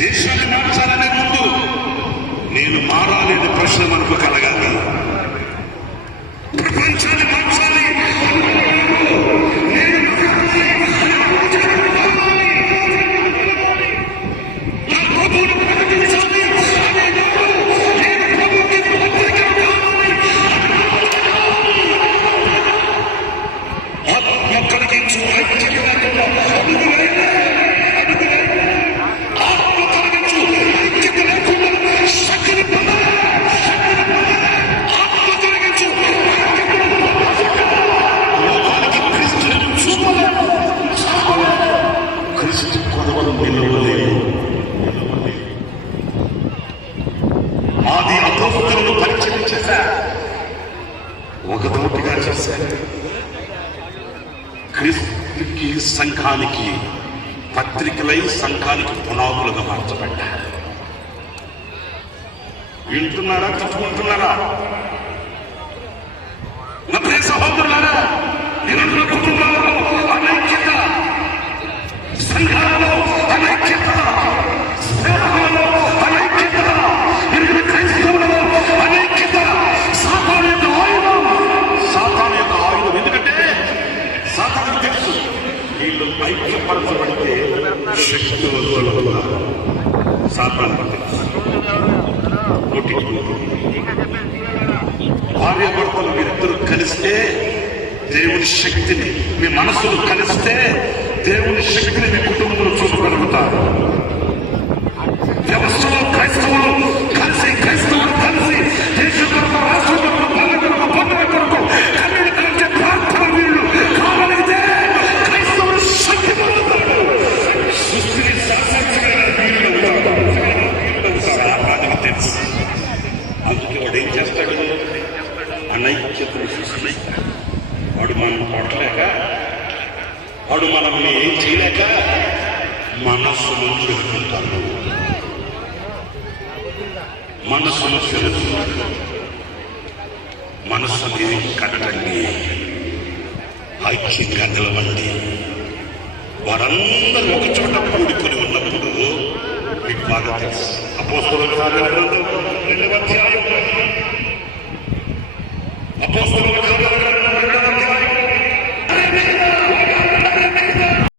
దేశాన్ని మార్చాలనే ముందు నేను మారాలనే ప్రశ్న మనకు కలగాలి. ప్రపంచాన్ని మార్చాలి. ఆది అపోస్తలులను పరిచయం చేశారు, ఒకతోటిగా చేశారు. క్రీస్తుకి సంఘానికి పత్రికలై సంఘానికి పునాదులుగా మార్చబడ్డారు. వింటున్నారా? తప్పుకుంటున్నారా? నా ప్రియ సహోదరులారా, నిరంతర కుటుంబాలలో అనైక్యత, సంఘాలలో అనైక్యత, సేవలలో అనైక్యత, క్రైస్తవులలో అనైక్యత. సాతాను యొక్క ఆయుధం, సాతాను యొక్క ఆయుధం. ఎందుకంటే సాతాను తెలుసు, వీళ్ళు ఐక్యపరచబడితే శక్తివంతులు. సాతాను తెలుసు. భార్యాభర్తలు మీరిద్దరు కలిస్తే దేవుని శక్తిని, మీ మనసులు కలిస్తే దేవుని శక్తిని మీ కుటుంబంలో చూపగలుగుతారు. వ్యవస్థలో క్రైస్తవులు కలిసి, క్రైస్తవులు కలిసి దేశ కొరకు, రాష్ట్ర కొరకు, పల్లె కొరకు, పండుగ కొరకు కన్నీళ్లు కలిసే ప్రార్థన వీళ్ళు కాగలిగితే క్రైస్తవులు శక్తి పొందుతారు. సృష్టిని శాసించగలిగిన వీళ్ళు తెలుసు. అందుకే వాడు ఏం చేస్తాడు? అనైక్యతను చూసి వాడు మనం కొట్టలేక, వాడు మనల్ని ఏం చేయలేక మనస్సును చెరుకుంటాడు. మనస్సును చెరుకున్నాడు. మనస్సుని కట్టండి, ఐక్యంగా నిలవండి. వారందరూ ఒక చోట కూడుకొని ఉన్నప్పుడు మీకు బాగా తెలుసు. అపోస్తలుల కార్యాలు 2వ అధ్యాయం, అపోస్తలుల